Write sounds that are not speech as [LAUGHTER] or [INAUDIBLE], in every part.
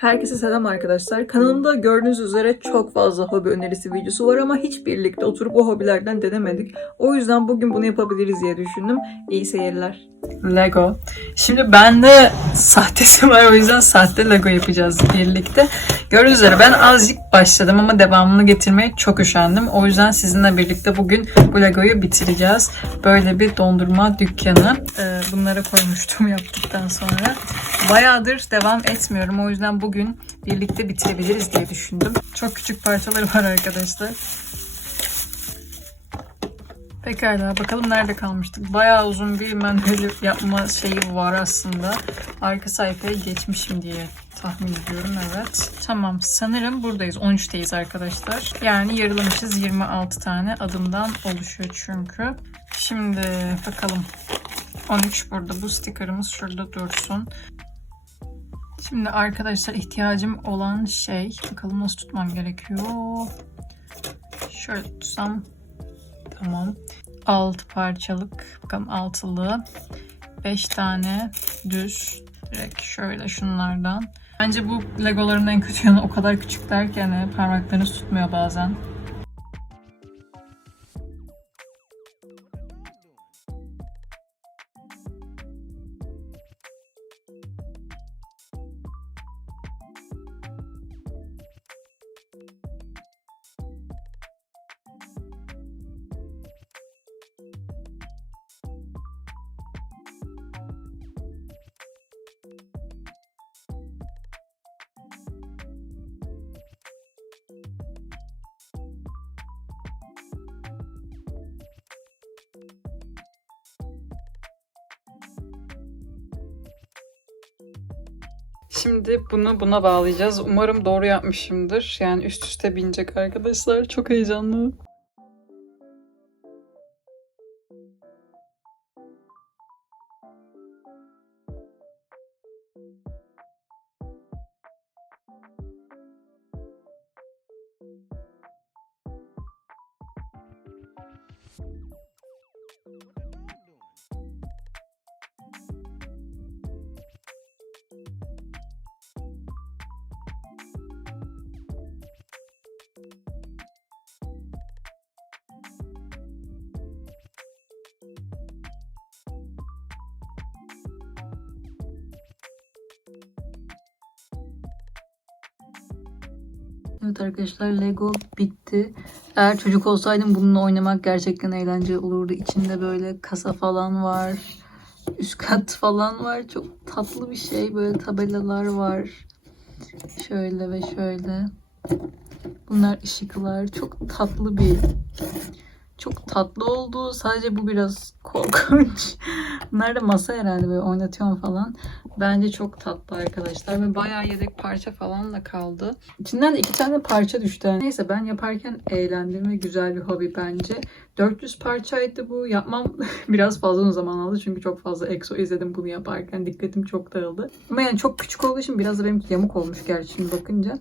Herkese selam arkadaşlar. Kanalımda gördüğünüz üzere çok fazla hobi önerisi videosu var ama hiç birlikte oturup o hobilerden denemedik. O yüzden bugün bunu yapabiliriz diye düşündüm. İyi seyirler. Lego. Şimdi bende sahtesi [LAUGHS] var o yüzden sahte Lego yapacağız birlikte. Gördüğünüz üzere ben azıcık başladım ama devamını getirmeye çok üşendim. O yüzden sizinle birlikte bugün bu Lego'yu bitireceğiz. Böyle bir dondurma dükkanı. Ee, bunları koymuştum [LAUGHS] yaptıktan sonra. Bayağıdır devam etmiyorum. O yüzden bugün birlikte bitirebiliriz diye düşündüm. Çok küçük parçaları var arkadaşlar. Pekala bakalım nerede kalmıştık. Bayağı uzun bir manuel yapma şeyi var aslında. Arka sayfaya geçmişim diye tahmin ediyorum evet. Tamam sanırım buradayız. 13'teyiz arkadaşlar. Yani yarılamışız 26 tane adımdan oluşuyor çünkü. Şimdi bakalım. 13 burada. Bu sticker'ımız şurada dursun. Şimdi arkadaşlar ihtiyacım olan şey. Bakalım nasıl tutmam gerekiyor. Şöyle tutsam Tamam. 6 parçalık. Bakalım altılı. 5 tane düz. Direkt şöyle şunlardan. Bence bu legoların en kötü yanı o kadar küçükler ki hani parmaklarınız tutmuyor bazen. Şimdi bunu buna bağlayacağız. Umarım doğru yapmışımdır. Yani üst üste binecek arkadaşlar. Çok heyecanlı. Evet arkadaşlar Lego bitti. Eğer çocuk olsaydım bununla oynamak gerçekten eğlenceli olurdu. İçinde böyle kasa falan var. Üst kat [LAUGHS] falan var. Çok tatlı bir şey. Böyle tabelalar var. Şöyle ve şöyle. Bunlar ışıklar. Çok tatlı bir çok tatlı oldu. Sadece bu biraz korkunç. [LAUGHS] Bunlar da masa herhalde böyle oynatıyorum falan. Bence çok tatlı arkadaşlar ve bayağı yedek parça falan da kaldı. İçinden de iki tane parça düştü. Neyse ben yaparken eğlendim ve güzel bir hobi bence. 400 parçaydı bu. Yapmam [LAUGHS] biraz fazla zaman aldı çünkü çok fazla EXO izledim bunu yaparken. Dikkatim çok dağıldı. Ama yani çok küçük olduğu için biraz da benimki yamuk olmuş gerçi şimdi bakınca.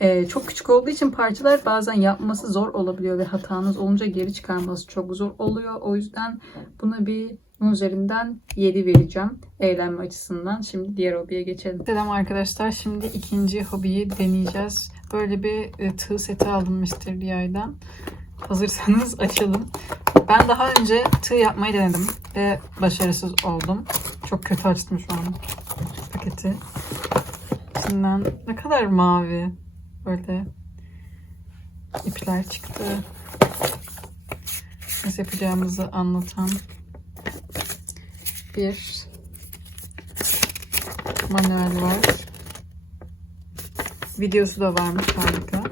Ee, çok küçük olduğu için parçalar bazen yapması zor olabiliyor ve hatanız olunca geri çıkarması çok zor oluyor. O yüzden buna bir bunun üzerinden 7 vereceğim eğlenme açısından. Şimdi diğer hobiye geçelim. Selam arkadaşlar. Şimdi ikinci hobiyi deneyeceğiz. Böyle bir e, tığ seti aldım Mr. DI'den. Hazırsanız [LAUGHS] açalım. Ben daha önce tığ yapmayı denedim ve başarısız oldum. Çok kötü açtım şu an paketi. İçinden ne kadar mavi böyle ipler çıktı. Nasıl yapacağımızı anlatan bir manuel var. Videosu da varmış harika.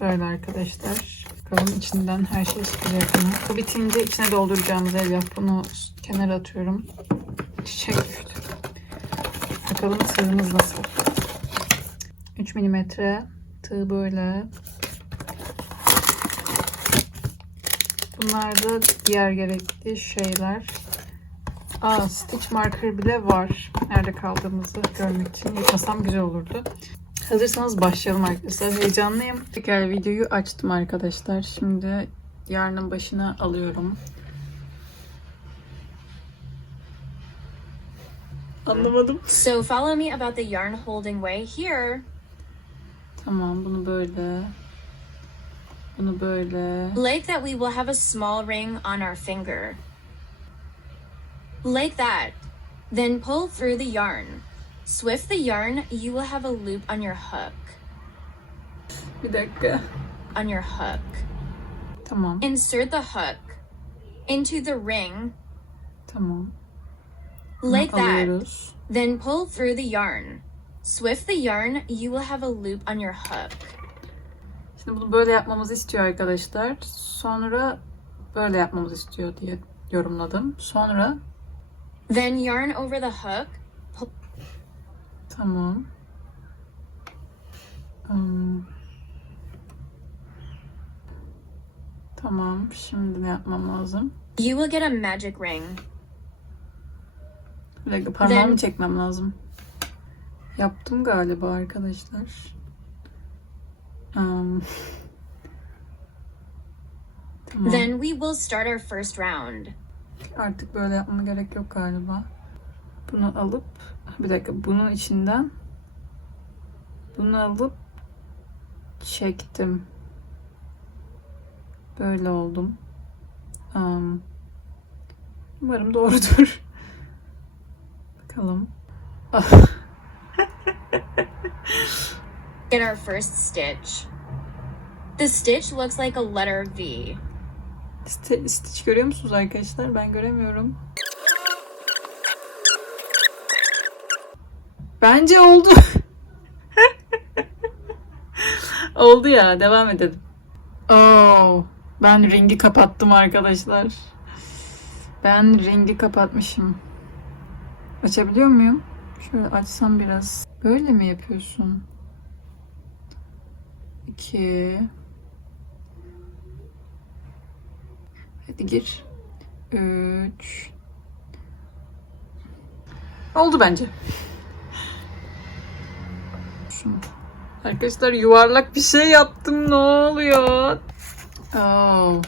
Böyle arkadaşlar. Bakalım içinden her şey çıkacak mı? Bu bitince içine dolduracağımız ev yap. Bunu kenara atıyorum. Çiçek düştü. Bakalım tığımız nasıl? 3 milimetre tığ böyle. Bunlar da diğer gerekli şeyler. Aa, stitch marker bile var. Nerede kaldığımızı görmek için. Yapmasam güzel olurdu. Hazırsanız başlayalım arkadaşlar. Heyecanlıyım. Tekrar videoyu açtım arkadaşlar. Şimdi yarının başına alıyorum. Anlamadım. So follow me about the yarn holding way here. Tamam bunu böyle. Bunu böyle. Like that we will have a small ring on our finger. Like that. Then pull through the yarn. Swift the yarn, you will have a loop on your hook. Bir dakika. On your hook. Tamam. Insert the hook into the ring Tamam. Like that. alıyoruz. Then pull through the yarn. Swift the yarn, you will have a loop on your hook. Şimdi bunu böyle yapmamızı istiyor arkadaşlar. Sonra böyle yapmamızı istiyor diye yorumladım. Sonra Then yarn over the hook. tamam. Hmm. Tamam. Şimdi ne yapmam lazım? You will get a magic ring. Bir dakika parmağımı Then- çekmem lazım. Yaptım galiba arkadaşlar. Hmm. Tamam. Then we will start our first round. Artık böyle yapmama gerek yok galiba. Bunu alıp bir dakika bunun içinden bunu alıp çektim. Böyle oldum. Am, umarım doğrudur. [LAUGHS] Bakalım. Get our first stitch. The stitch looks like a letter V. Sti- Stitch görüyor musunuz arkadaşlar? Ben göremiyorum. Bence oldu. [LAUGHS] oldu ya. Devam edelim. Oh, ben ringi kapattım arkadaşlar. Ben ringi kapatmışım. Açabiliyor muyum? Şöyle açsam biraz. Böyle mi yapıyorsun? İki. Hadi gir. Üç. Oldu bence. Şunu. Arkadaşlar yuvarlak bir şey yaptım. Ne oluyor? Oo,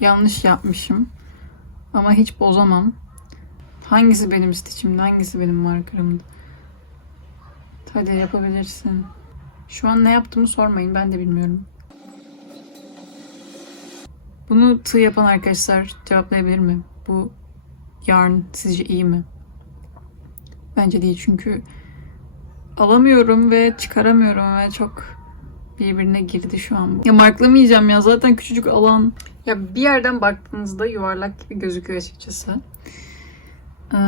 yanlış yapmışım. Ama hiç bozamam. Hangisi benim stitchimdi? Hangisi benim markerımdı? Hadi yapabilirsin. Şu an ne yaptığımı sormayın. Ben de bilmiyorum. Bunu tığ yapan arkadaşlar cevaplayabilir mi? Bu yarn sizce iyi mi? Bence değil çünkü alamıyorum ve çıkaramıyorum ve çok birbirine girdi şu an bu. Ya marklamayacağım ya zaten küçücük alan. Ya bir yerden baktığınızda yuvarlak gibi gözüküyor açıkçası. Eee,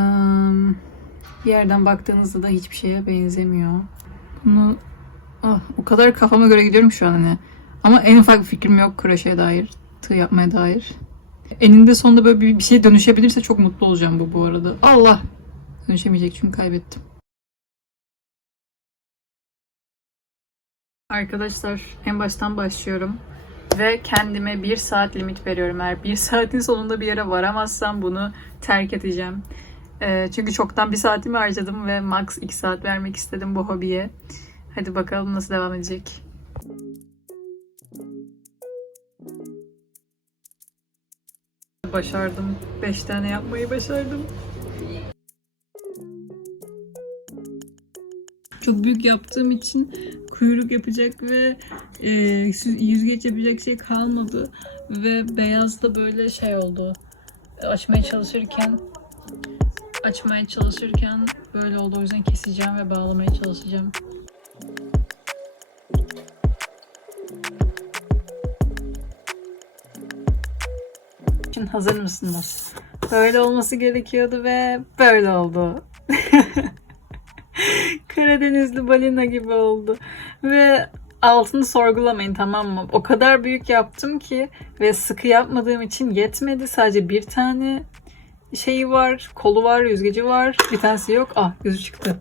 bir yerden baktığınızda da hiçbir şeye benzemiyor. Bunu ah, o kadar kafama göre gidiyorum şu an hani. Ama en ufak bir fikrim yok kroşeye dair tığ yapmaya dair. Eninde sonunda böyle bir, bir şey dönüşebilirse çok mutlu olacağım bu bu arada. Allah! Dönüşemeyecek çünkü kaybettim. Arkadaşlar en baştan başlıyorum. Ve kendime bir saat limit veriyorum. Eğer bir [LAUGHS] saatin sonunda bir yere varamazsam bunu terk edeceğim. Ee, çünkü çoktan bir saatimi harcadım ve max iki saat vermek istedim bu hobiye. Hadi bakalım nasıl devam edecek. Başardım. 5 tane yapmayı başardım. Çok büyük yaptığım için kuyruk yapacak ve e, yüzgeç yapacak şey kalmadı. Ve beyaz da böyle şey oldu. Açmaya çalışırken açmaya çalışırken böyle oldu. O yüzden keseceğim ve bağlamaya çalışacağım. Hazır mısınız? Böyle olması gerekiyordu ve böyle oldu. [LAUGHS] Karadenizli balina gibi oldu. Ve altını sorgulamayın tamam mı? O kadar büyük yaptım ki ve sıkı yapmadığım için yetmedi. Sadece bir tane şeyi var, kolu var, yüzgeci var. Bir tanesi yok. Ah gözü çıktı.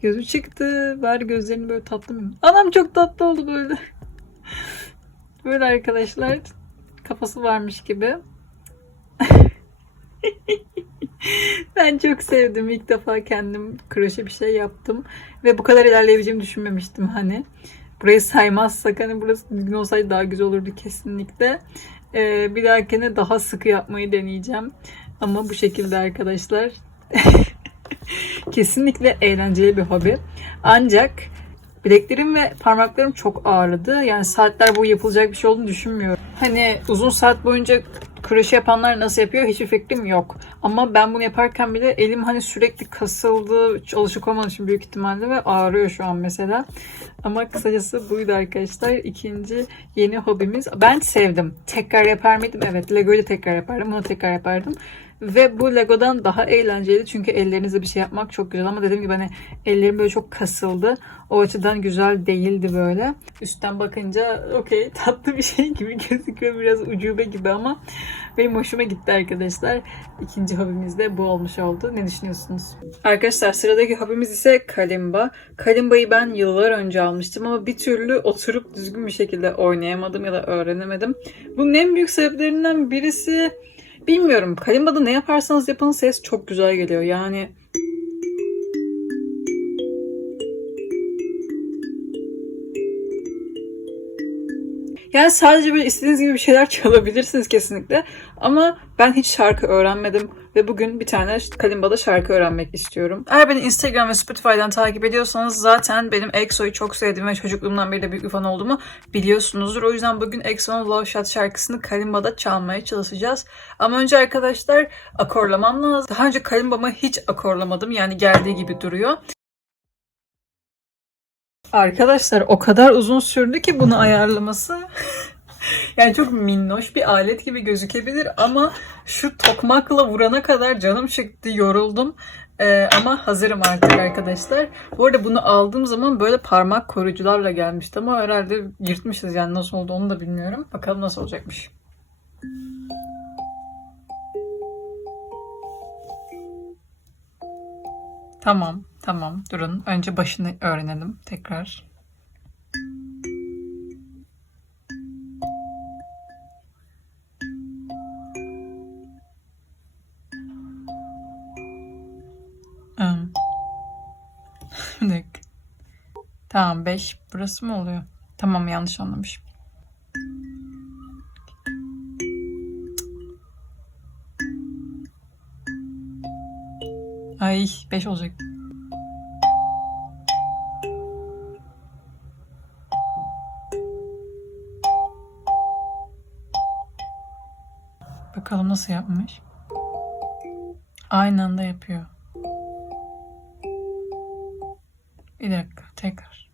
Gözü çıktı. Bari gözlerini böyle tatlı mı? Anam çok tatlı oldu böyle. [LAUGHS] Böyle arkadaşlar kafası varmış gibi. [LAUGHS] ben çok sevdim. İlk defa kendim kroşe bir şey yaptım. Ve bu kadar ilerleyebileceğimi düşünmemiştim hani. Burayı saymazsak hani burası düzgün olsaydı daha güzel olurdu kesinlikle. Ee, bir dahakine daha sıkı yapmayı deneyeceğim. Ama bu şekilde arkadaşlar. [LAUGHS] Kesinlikle eğlenceli bir hobi. Ancak bileklerim ve parmaklarım çok ağrıdı. Yani saatler bu yapılacak bir şey olduğunu düşünmüyorum. Hani uzun saat boyunca kroşe yapanlar nasıl yapıyor hiçbir fikrim yok. Ama ben bunu yaparken bile elim hani sürekli kasıldı. Alışık olmadığım için büyük ihtimalle ve ağrıyor şu an mesela. Ama kısacası buydu arkadaşlar. İkinci yeni hobimiz. Ben sevdim. Tekrar yapar mıydım? Evet. Lego'yu tekrar yapardım. Bunu tekrar yapardım. Ve bu Lego'dan daha eğlenceli çünkü ellerinizle bir şey yapmak çok güzel ama dediğim gibi hani ellerim böyle çok kasıldı. O açıdan güzel değildi böyle. Üstten bakınca okey [LAUGHS] tatlı bir şey gibi gözüküyor biraz ucube gibi ama benim hoşuma gitti arkadaşlar. İkinci hobimiz de bu olmuş oldu. Ne düşünüyorsunuz? Arkadaşlar sıradaki hobimiz ise kalimba. Kalimba'yı ben yıllar önce almıştım ama bir türlü oturup düzgün bir şekilde oynayamadım ya da öğrenemedim. Bunun en büyük sebeplerinden birisi bilmiyorum. Kalimba'da ne yaparsanız yapın ses çok güzel geliyor. Yani Yani sadece böyle istediğiniz gibi bir şeyler [LAUGHS] çalabilirsiniz kesinlikle. Ama ben hiç şarkı öğrenmedim. Ve bugün bir tane kalimbada şarkı öğrenmek istiyorum. Eğer beni Instagram ve Spotify'dan takip ediyorsanız zaten benim EXO'yu çok sevdiğim ve çocukluğumdan beri de büyük bir fan olduğumu biliyorsunuzdur. O yüzden bugün EXO'nun Love Shot şarkısını kalimbada çalmaya çalışacağız. Ama önce arkadaşlar akorlamam lazım. Daha önce kalimbamı hiç akorlamadım. Yani geldiği gibi duruyor. Arkadaşlar o kadar uzun sürdü ki bunu ayarlaması. [LAUGHS] yani çok minnoş bir alet gibi gözükebilir ama şu tokmakla vurana kadar canım çıktı, yoruldum. Ee, ama hazırım artık arkadaşlar. Bu arada bunu aldığım zaman böyle parmak koruyucularla gelmişti ama herhalde yırtmışız yani nasıl oldu onu da bilmiyorum. Bakalım nasıl olacakmış. Tamam, tamam. Durun. Önce başını öğrenelim tekrar. Hmm. [LAUGHS] Tamam 5. Burası mı oluyor? Tamam yanlış anlamışım. Ay 5 olacak. Nasıl yapmış. Aynı anda yapıyor. Bir dakika tekrar.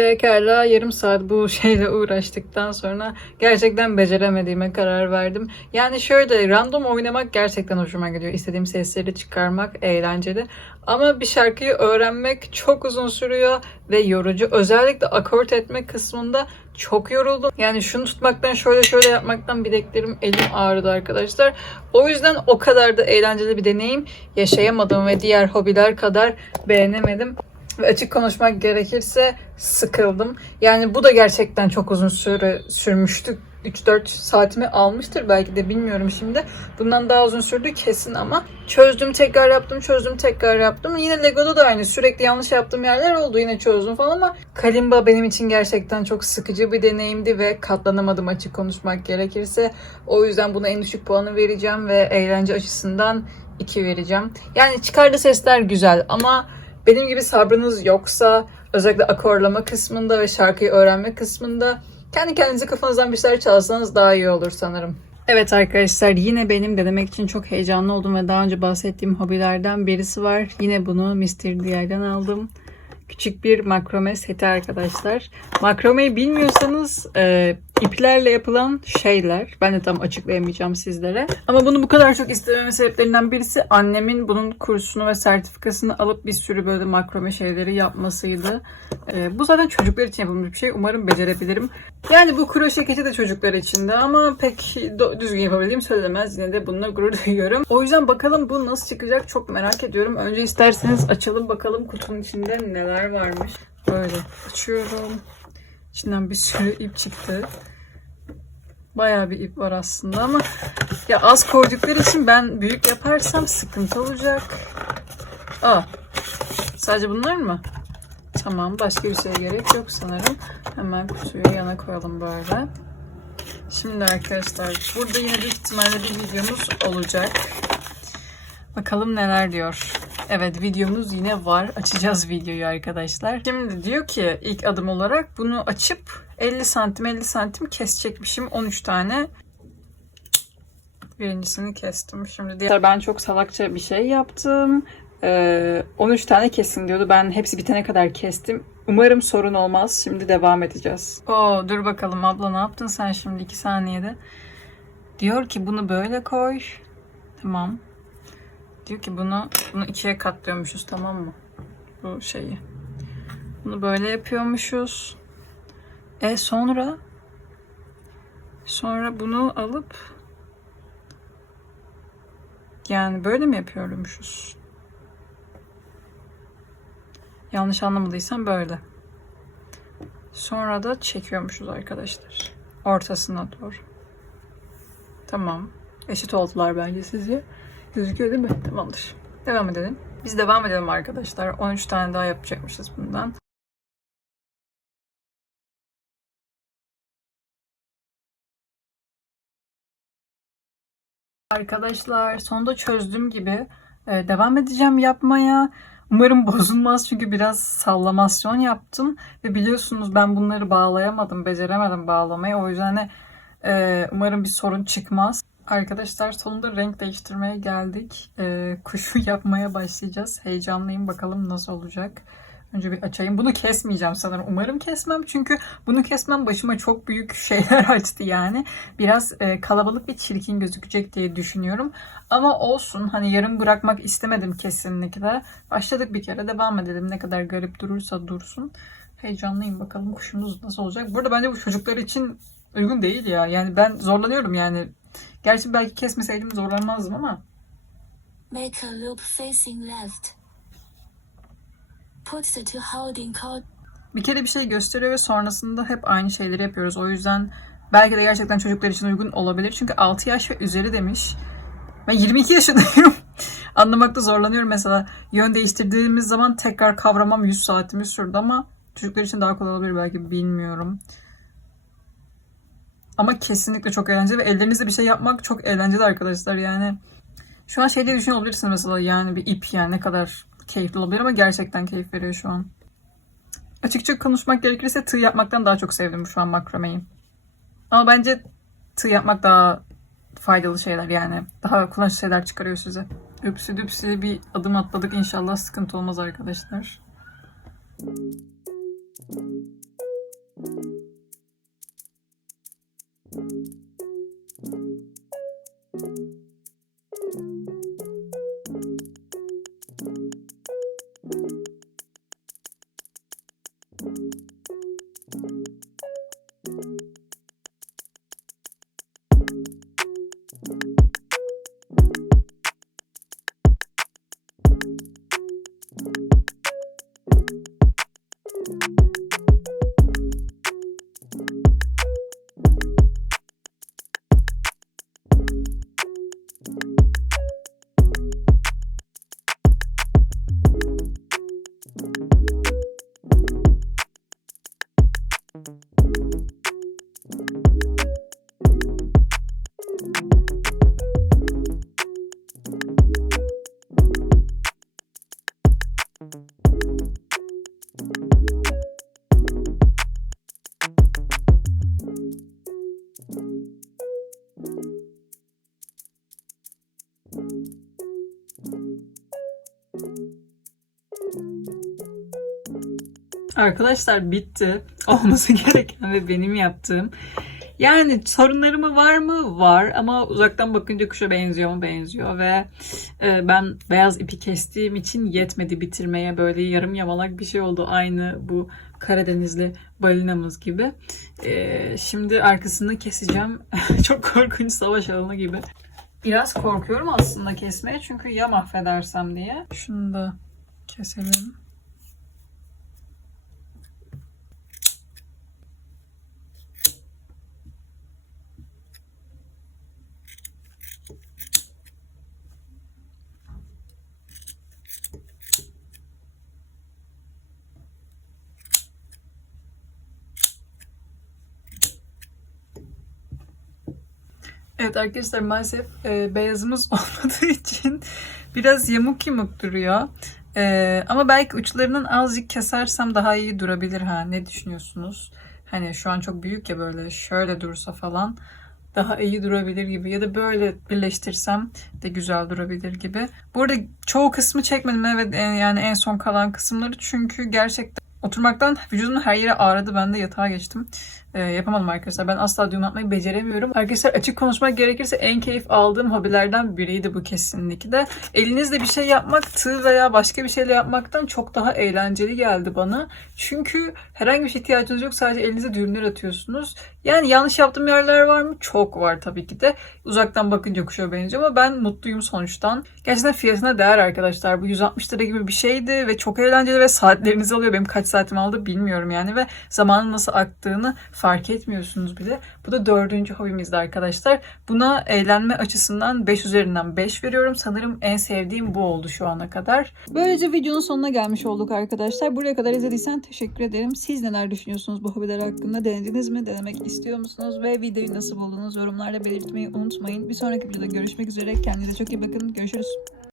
Pekala yarım saat bu [LAUGHS] şeyle uğraştıktan sonra gerçekten beceremediğime karar verdim. Yani şöyle random oynamak gerçekten hoşuma gidiyor. İstediğim sesleri çıkarmak eğlenceli. Ama bir şarkıyı öğrenmek çok uzun sürüyor ve yorucu. Özellikle akort etme kısmında çok yoruldum. Yani şunu tutmaktan şöyle şöyle yapmaktan bileklerim elim ağrıdı arkadaşlar. O yüzden o kadar da eğlenceli bir deneyim yaşayamadım ve diğer hobiler kadar beğenemedim. Ve açık konuşmak gerekirse sıkıldım. Yani bu da gerçekten çok uzun süre sürmüştü. 3-4 saatimi almıştır belki de bilmiyorum şimdi. Bundan daha uzun sürdü kesin ama çözdüm tekrar yaptım çözdüm tekrar yaptım. Yine Lego'da da aynı sürekli yanlış yaptığım yerler oldu yine çözdüm falan ama Kalimba benim için gerçekten çok sıkıcı bir deneyimdi ve katlanamadım açık konuşmak gerekirse. O yüzden buna en düşük puanı vereceğim ve eğlence açısından 2 vereceğim. Yani çıkardığı sesler güzel ama benim gibi sabrınız yoksa özellikle akorlama kısmında ve şarkıyı öğrenme kısmında kendi kendinize kafanızdan bir şeyler çalsanız daha iyi olur sanırım. Evet arkadaşlar yine benim denemek için çok heyecanlı oldum ve daha önce bahsettiğim hobilerden birisi var. Yine bunu Mr. DI'den aldım. Küçük bir makrome seti arkadaşlar. Makromeyi bilmiyorsanız e, iplerle yapılan şeyler. Ben de tam açıklayamayacağım sizlere. Ama bunu bu kadar çok istememin sebeplerinden birisi annemin bunun kursunu ve sertifikasını alıp bir sürü böyle makrome şeyleri yapmasıydı. Ee, bu zaten çocuklar için yapılmış bir şey. Umarım becerebilirim. Yani bu kroşe keçi de çocuklar için de ama pek düzgün yapabildiğim söylemez. Yine de bununla gurur [LAUGHS] duyuyorum. O yüzden bakalım bu nasıl çıkacak çok merak ediyorum. Önce isterseniz açalım bakalım kutunun içinde neler varmış. Böyle açıyorum. İçinden bir sürü [LAUGHS] ip çıktı. Bayağı bir ip var aslında ama ya az koydukları için ben büyük yaparsam sıkıntı olacak. Aa, sadece bunlar mı? Tamam başka bir şeye gerek yok sanırım. Hemen kutuyu yana koyalım böyle. Şimdi arkadaşlar burada yine büyük ihtimalle bir videomuz olacak. Bakalım neler diyor. Evet videomuz yine var. Açacağız videoyu arkadaşlar. Şimdi diyor ki ilk adım olarak bunu açıp 50 santim 50 santim kesecekmişim. 13 tane. Birincisini kestim. Şimdi diğer... Ben çok salakça bir şey yaptım. Ee, 13 tane kesin diyordu. Ben hepsi bitene kadar kestim. Umarım sorun olmaz. Şimdi devam edeceğiz. Oo dur bakalım abla ne yaptın sen şimdi 2 saniyede. Diyor ki bunu böyle koy. Tamam. Diyor ki bunu bunu ikiye katlıyormuşuz tamam mı? Bu şeyi. Bunu böyle yapıyormuşuz. E sonra sonra bunu alıp yani böyle mi yapıyormuşuz? Yanlış anlamadıysam böyle. Sonra da çekiyormuşuz arkadaşlar. Ortasına doğru. Tamam. Eşit oldular bence sizce. Gözüküyor değil mi? Tamamdır. Devam edelim. Biz devam edelim arkadaşlar. 13 tane daha yapacakmışız bundan. Arkadaşlar sonunda çözdüğüm gibi e, devam edeceğim yapmaya. Umarım bozulmaz çünkü biraz sallamasyon yaptım ve biliyorsunuz ben bunları bağlayamadım, beceremedim bağlamayı. O yüzden de, e, umarım bir sorun çıkmaz. Arkadaşlar sonunda renk değiştirmeye geldik. E, kuşu [LAUGHS] yapmaya başlayacağız. Heyecanlıyım bakalım nasıl olacak. Önce bir açayım. Bunu kesmeyeceğim sanırım. Umarım kesmem çünkü bunu kesmem başıma çok büyük [LAUGHS] şeyler açtı yani. Biraz e, kalabalık ve çirkin gözükecek diye düşünüyorum. Ama olsun hani yarım bırakmak istemedim kesinlikle. Başladık bir kere devam edelim. Ne kadar garip durursa dursun. Heyecanlıyım bakalım kuşumuz nasıl olacak. Burada bence bu çocuklar için uygun değil ya. Yani ben zorlanıyorum yani. Gerçi belki kesmeseydim zorlanmazdım ama. Make a loop facing left. Put the two holding cord bir kere bir şey gösteriyor ve sonrasında hep aynı şeyleri yapıyoruz. O yüzden belki de gerçekten çocuklar için uygun olabilir. Çünkü 6 yaş ve üzeri demiş. Ben 22 yaşındayım. [LAUGHS] Anlamakta zorlanıyorum mesela. Yön değiştirdiğimiz zaman tekrar kavramam 100 saatimi sürdü ama çocuklar için daha kolay olabilir belki bilmiyorum. Ama kesinlikle çok eğlenceli ve ellerinizle bir şey yapmak çok eğlenceli arkadaşlar yani. Şu an şey diye düşünüyor olabilirsiniz mesela yani bir ip yani ne kadar keyifli olabilir ama gerçekten keyif veriyor şu an. Açıkça konuşmak gerekirse tığ yapmaktan daha çok sevdim şu an makrameyi. Ama bence tığ yapmak daha faydalı şeyler yani. Daha kullanışlı şeyler çıkarıyor size. Üpsü düpsü bir adım atladık. İnşallah sıkıntı olmaz arkadaşlar. Arkadaşlar bitti. [LAUGHS] Olması gereken ve benim yaptığım Yani sorunları var mı? Var ama uzaktan bakınca kuşa benziyor mu? Benziyor ve e, ben beyaz ipi kestiğim için yetmedi bitirmeye. Böyle yarım yamalak bir şey oldu. Aynı bu Karadenizli balinamız gibi. E, şimdi arkasını keseceğim. [LAUGHS] Çok korkunç savaş alanı gibi. Biraz korkuyorum aslında kesmeye çünkü ya mahvedersem diye. Şunu da keselim. Evet arkadaşlar maalesef e, beyazımız [LAUGHS] olmadığı için biraz yamuk yamuk duruyor. E, ama belki uçlarından azıcık kesersem daha iyi durabilir ha. Ne düşünüyorsunuz? Hani şu an çok büyük ya böyle şöyle dursa falan daha iyi durabilir gibi ya da böyle birleştirsem de güzel durabilir gibi. Burada çoğu kısmı çekmedim evet e, yani en son kalan kısımları çünkü gerçekten oturmaktan vücudumun her yeri ağrıdı. Ben de yatağa geçtim. Ee, yapamadım arkadaşlar. Ben asla düğüm atmayı beceremiyorum. Arkadaşlar açık konuşmak gerekirse en keyif aldığım hobilerden biriydi bu kesinlikle. Elinizle bir şey yapmak tığ veya başka bir şeyle yapmaktan çok daha eğlenceli geldi bana. Çünkü herhangi bir şey ihtiyacınız yok. Sadece elinize düğümler atıyorsunuz. Yani yanlış yaptığım yerler var mı? Çok var tabii ki de. Uzaktan bakınca kuşa benziyor ama ben mutluyum sonuçtan. Gerçekten fiyatına değer arkadaşlar. Bu 160 lira gibi bir şeydi ve çok eğlenceli ve saatlerinizi alıyor. Benim kaç saatimi aldı bilmiyorum yani ve zamanın nasıl aktığını fark etmiyorsunuz bile. Bu da dördüncü hobimizdi arkadaşlar. Buna eğlenme açısından 5 üzerinden 5 veriyorum. Sanırım en sevdiğim bu oldu şu ana kadar. Böylece videonun sonuna gelmiş olduk arkadaşlar. Buraya kadar izlediysen teşekkür ederim. Siz neler düşünüyorsunuz bu hobiler hakkında? Denediniz mi? Denemek istiyor musunuz? Ve videoyu nasıl buldunuz? Yorumlarda belirtmeyi unutmayın. Bir sonraki videoda görüşmek üzere. Kendinize çok iyi bakın. Görüşürüz.